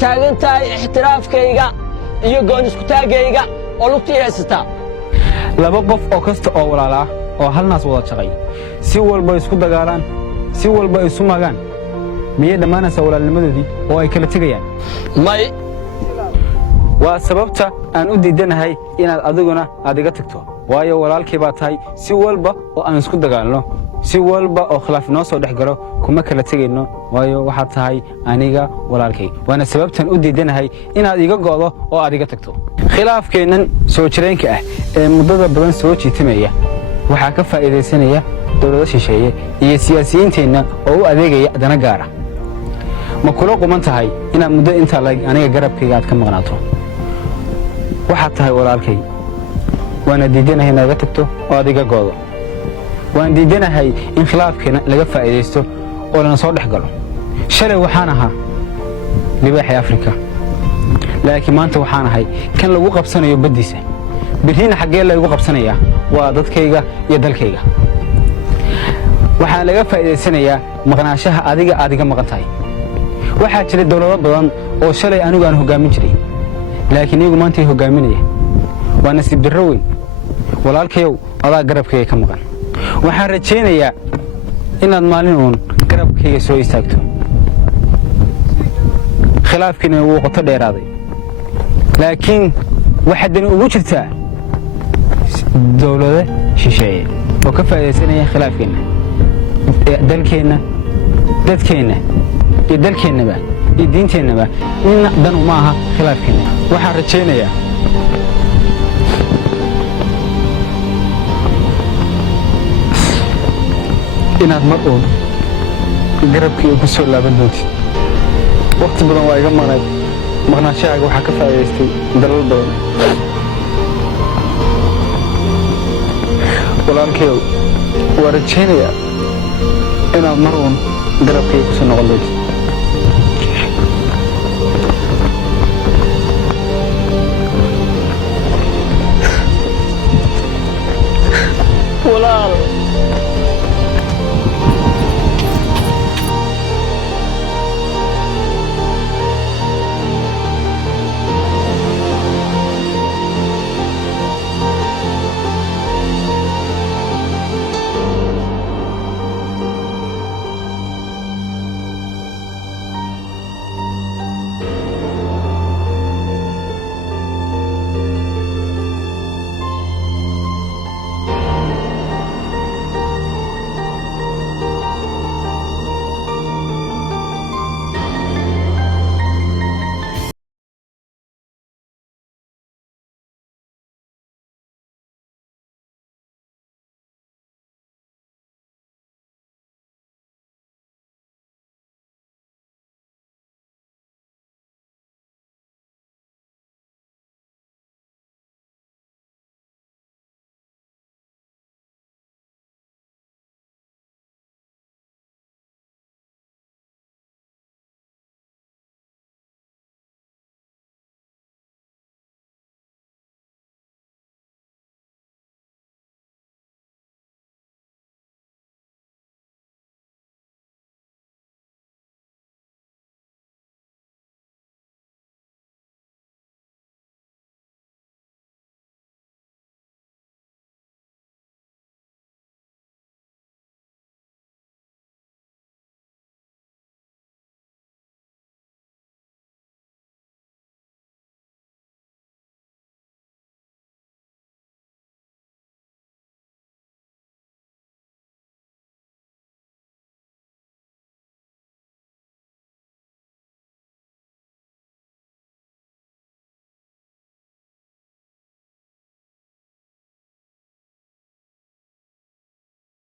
taagan tahay ixtiraafkayga iyo goon isku taagayga oo lugtii haysataa laba qof oo kasta oo walaala oo hal naas wada shaqay si walba isku dagaalaan si walba isu magaan miyay dhamaanaysaa walaalnimadoodii oo ay kala tegayaan may waa sababta aan u diidanahay inaad adiguna aad iga tagto waayo walaalkay baa tahay si walba oo aan isku dagaalno si walba oo khilaaf noo soo dhex galo kuma kala tegayno waayo waxaad tahay aniga walaalkay waana sababtan u diidanahay inaad iga go'do oo aad iga tagto khilaafkeennan soo jireenka ah ee muddada badan soo jiitamaya waxaa ka faa'iidaysanaya dawlado shisheeye iyo siyaasiyiinteenna oo u adeegaya dana gaara ma kula quman tahay inaad muddo intaa aniga garabkayga aad ka maqnaato waxaad tahay walaalkay waana diidanahay inaad iga tagto oo aad iga go'do waan diidanahay in khilaafkeena laga faa'iidaysto oo lana soo dhex galo shalay waxaan ahaa libaaxii Afrika laakiin maanta waxaan ahay kan lagu qabsanayo badiisa birina xagee lagu qabsanayaa waa dadkayga iyo dalkayga waxaan laga faa'iidaysanayaa maqnaashaha adiga aad iga maqan tahay waxaa jira dawlado badan oo shalay anigu aan hogaamin jiray laakiin iyagu maanta ay hogaaminayaan waa nasiib darro weyn walaalkayow adaa garabkayga ka maqan waxaan rajaynayaa inaad maalin uun garabkayga soo istaagto khilaafkiina wuu qoto dheeraaday laakiin waxaadani ugu jirtaa dawlado shisheeye oo ka faa'iidaysanaya khilaafkeenna dalkeenna dadkeenna iyo dalkeennaba iyo diinteennaba midna dan uma aha khilaafkeenna waxaan rajaynayaa inaad mar uun garabkii ku soo laaban doontid waqti badan waa iga maqnayd maqnaashahaaga waxaa ka faa'iidaystay dalal badan walaalkayow waa rajaynayaa inaad mar uun garabkii ku soo noqon doontid walaal